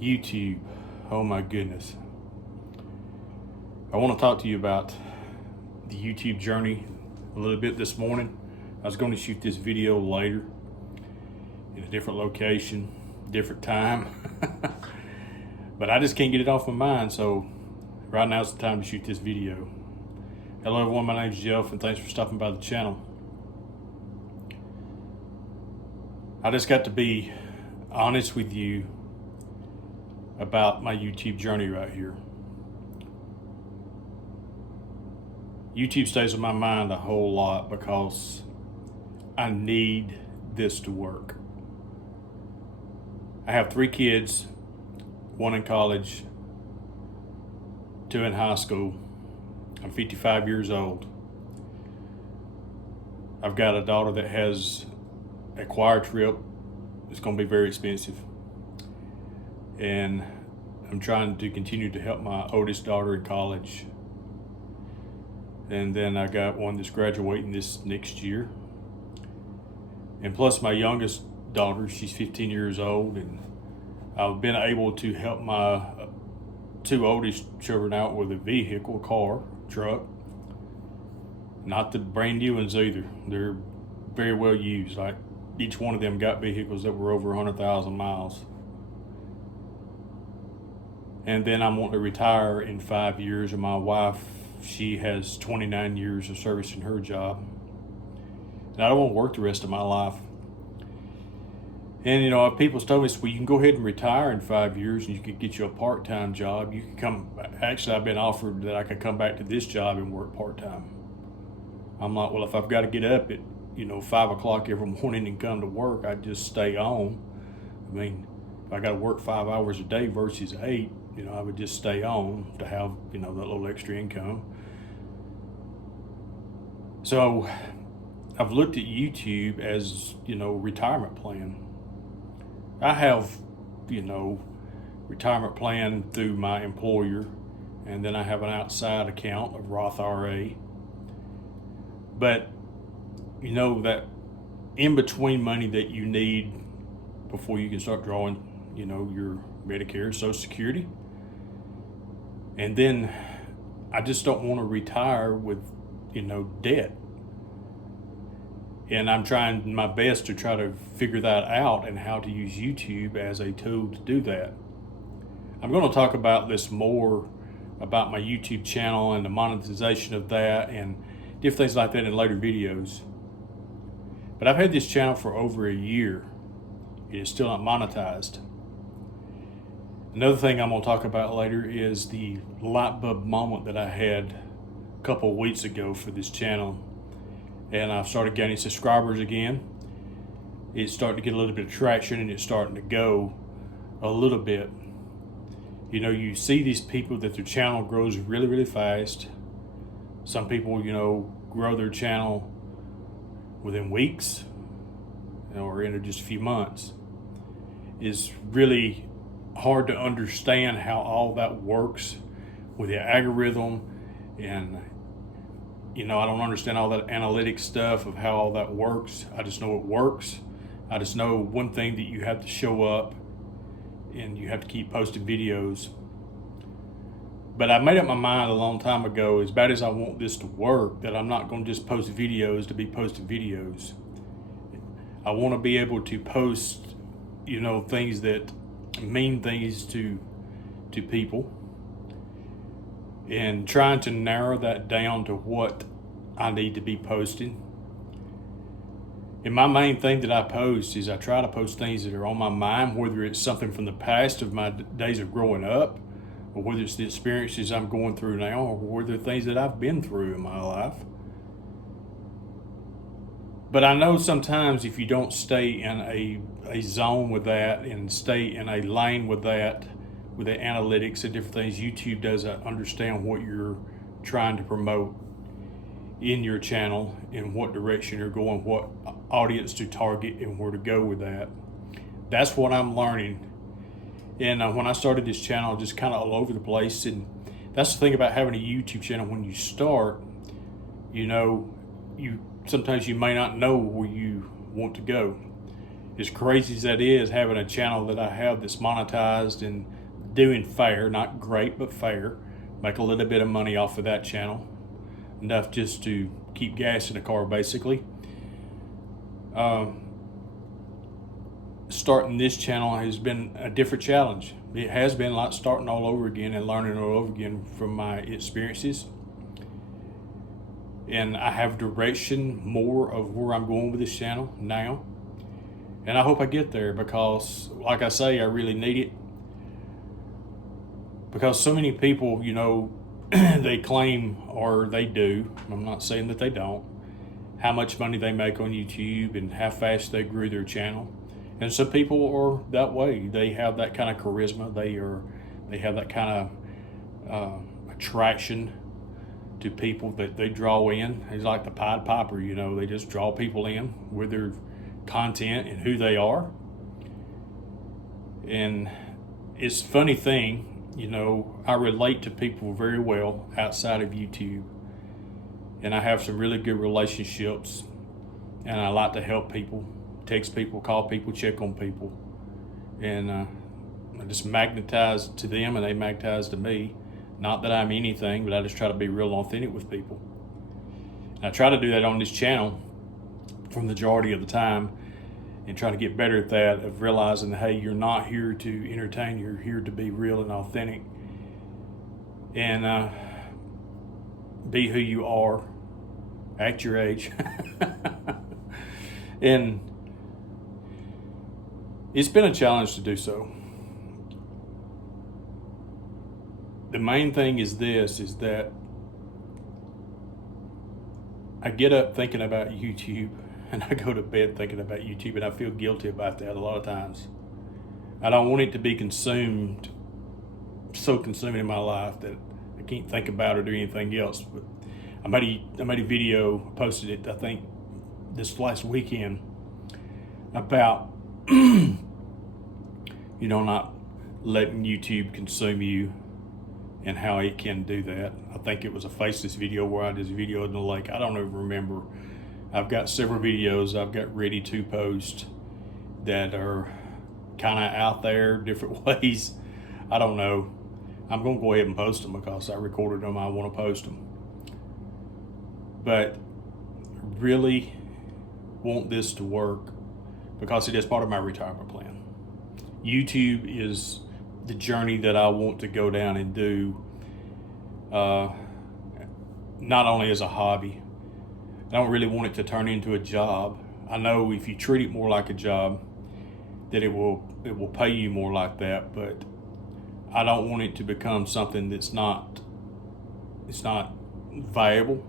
YouTube. Oh my goodness. I want to talk to you about the YouTube journey a little bit this morning. I was going to shoot this video later in a different location, different time, but I just can't get it off my mind. So right now is the time to shoot this video. Hello everyone, my name is Jeff and thanks for stopping by the channel. I just got to be honest with you about my YouTube journey right here. YouTube stays on my mind a whole lot because I need this to work. I have 3 kids, 1 in college, 2 in high school. I'm 55 years old. I've got a daughter that has a choir trip. It's going to be very expensive. And I'm trying to continue to help my oldest daughter in college. And then I got one that's graduating this next year. And plus my youngest daughter, she's 15 years old, and I've been able to help my 2 oldest children out with a vehicle, a car, truck. Not the brand new ones either. They're very well used. Like each one of them got vehicles that were over 100,000 miles. And then I'm wanting to retire in 5 years, and my wife, she has 29 years of service in her job. And I don't want to work the rest of my life. And you know, people's told me, well, you can go ahead and retire in 5 years and you could get you a part-time job. You could come, actually I've been offered that I could come back to this job and work part-time. I'm like, well, if I've got to get up at 5 o'clock every morning and come to work, I just stay on. I mean, if I got to work 5 hours a day versus 8, I would just stay on to have, that little extra income. So I've looked at YouTube as, retirement plan. I have, retirement plan through my employer, and then I have an outside account of Roth IRA. But, that in-between money that you need before you can start drawing, your Medicare, Social Security. And then I just don't want to retire with, debt. And I'm trying my best to try to figure that out and how to use YouTube as a tool to do that. I'm going to talk about this more, about my YouTube channel and the monetization of that and different things like that in later videos. But I've had this channel for over a year. It is still not monetized. Another thing I'm going to talk about later is the light bulb moment that I had a couple of weeks ago for this channel. And I've started gaining subscribers again. It's starting to get a little bit of traction and it's starting to go a little bit. You see these people that their channel grows really, really fast. Some people, grow their channel within weeks or in just a few months. It's really hard to understand how all that works with the algorithm, and I don't understand all that analytic stuff of how all that works. I just know it works. I just know one thing, that you have to show up and you have to keep posting videos. But I made up my mind a long time ago, as bad as I want this to work, that I'm not going to just post videos to be posting videos. I want to be able to post, things that mean things to people, and trying to narrow that down to what I need to be posting. And my main thing that I post is I try to post things that are on my mind, whether it's something from the past of my days of growing up, or whether it's the experiences I'm going through now, or whether things that I've been through in my life. But I know sometimes if you don't stay in a zone with that and stay in a lane with that, with the analytics and different things, YouTube doesn't understand what you're trying to promote in your channel, in what direction you're going, what audience to target, and where to go with that. That's what I'm learning. And when I started this channel, just kind of all over the place. And that's the thing about having a YouTube channel. When you start, sometimes you may not know where you want to go. as crazy as that is, having a channel that I have that's monetized and doing fair, not great, but fair, make a little bit of money off of that channel, enough just to keep gas in the car, basically. Starting this channel has been a different challenge. It has been like starting all over again and learning all over again from my experiences. And I have direction more of where I'm going with this channel now. And I hope I get there, because like I say, I really need it. Because so many people, you know, they claim, or they do, I'm not saying that they don't, how much money they make on YouTube and how fast they grew their channel. And some people are that way. They have that kind of charisma. They have that kind of attraction to people that they draw in. It's like the Pied Piper, you know, they just draw people in with their content and who they are. And it's a funny thing, you know, I relate to people very well outside of YouTube, and I have some really good relationships, and I like to help people, text people, call people, check on people, and I just magnetize to them and they magnetize to me. Not that I'm anything, but I just try to be real authentic with people. And I try to do that on this channel for the majority of the time, and try to get better at that, of realizing that, hey, you're not here to entertain, you're here to be real and authentic, and be who you are at your age. And it's been a challenge to do so. The main thing is this, is that I get up thinking about YouTube, and I go to bed thinking about YouTube, and I feel guilty about that a lot of times. I don't want it to be consumed, so consuming in my life that I can't think about it or anything else. But I made a video, posted it, I think, this last weekend, about you know, not letting YouTube consume you and how it can do that. I think it was a faceless video where I just videoed in the lake. I don't even remember. I've got several videos I've got ready to post that are kind of out there, different ways. I don't know. I'm going to go ahead and post them because I recorded them. I want to post them. But really want this to work because it is part of my retirement plan. YouTube is the journey that I want to go down and do, not only as a hobby. I don't really want it to turn into a job. I know if you treat it more like a job, that it will pay you more like that, but I don't want it to become something that's not viable.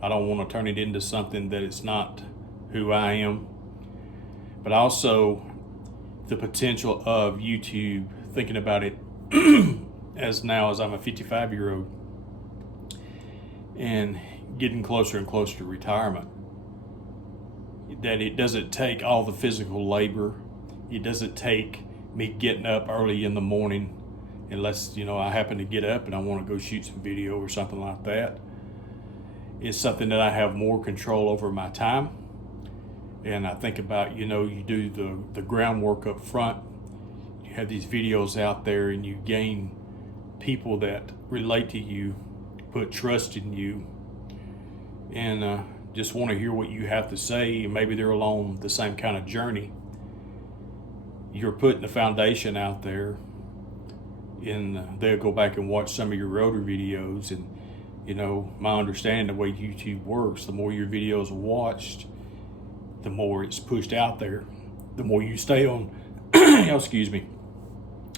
I don't want to turn it into something that it's not who I am. But also the potential of YouTube, thinking about it as I'm a 55-year-old and getting closer and closer to retirement, that it doesn't take all the physical labor. It doesn't take me getting up early in the morning, unless, you know, I happen to get up and I want to go shoot some video or something like that. It's something that I have more control over my time. And I think about, you know, you do the groundwork up front. You have these videos out there and you gain people that relate to you, put trust in you, and just want to hear what you have to say. And maybe they're along the same kind of journey. You're putting the foundation out there, and they'll go back and watch some of your older videos. And, you know, my understanding of the way YouTube works, the more your videos are watched, the more it's pushed out there, the more you stay on, excuse me,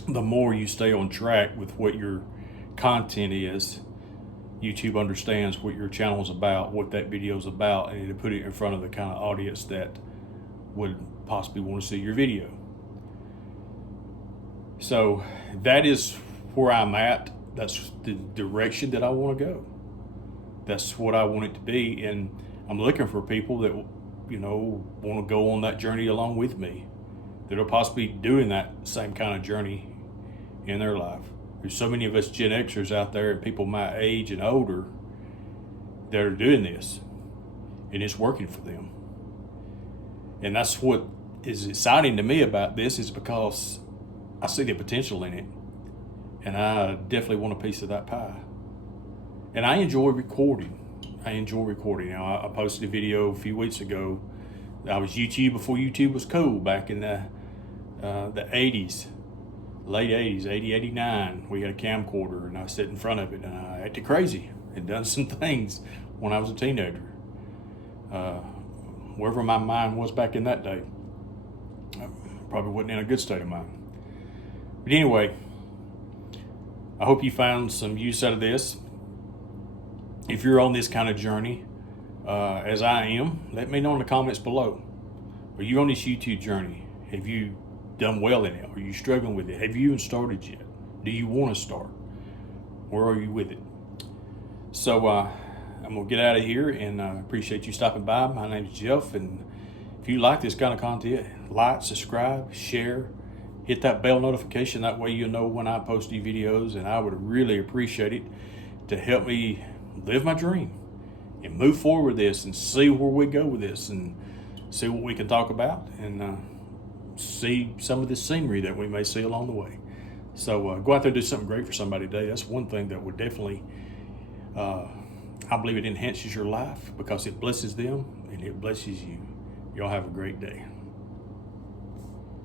the more you stay on track with what your content is. YouTube understands what your channel is about, what that video is about, and it'll put it in front of the kind of audience that would possibly want to see your video. So that is where I'm at. That's the direction that I want to go. That's what I want it to be. And I'm looking for people that, you know, want to go on that journey along with me, that are possibly doing that same kind of journey in their life. There's so many of us Gen Xers out there and people my age and older that are doing this, and it's working for them. And that's what is exciting to me about this is because I see the potential in it, and I definitely want a piece of that pie. And I enjoy recording. Now, I posted a video a few weeks ago. I was YouTube before YouTube was cool, back in the 80s, late 80s, 80, 89. We had a camcorder, and I sat in front of it, and I acted crazy and done some things when I was a teenager. Wherever my mind was back in that day, I probably wasn't in a good state of mind. But anyway, I hope you found some use out of this. If you're on this kind of journey, as I am, let me know in the comments below. Are you on this YouTube journey? Have you done well in it? Are you struggling with it? Have you even started yet? Do you want to start? Where are you with it? So I'm going to get out of here, and I appreciate you stopping by. My name is Jeff, and if you like this kind of content, like, subscribe, share, hit that bell notification. That way you'll know when I post new videos, and I would really appreciate it to help me live my dream and move forward with this and see where we go with this and see what we can talk about and see some of this scenery that we may see along the way. So go out there and do something great for somebody today. That's one thing that would definitely, I believe it enhances your life because it blesses them and it blesses you. Y'all have a great day.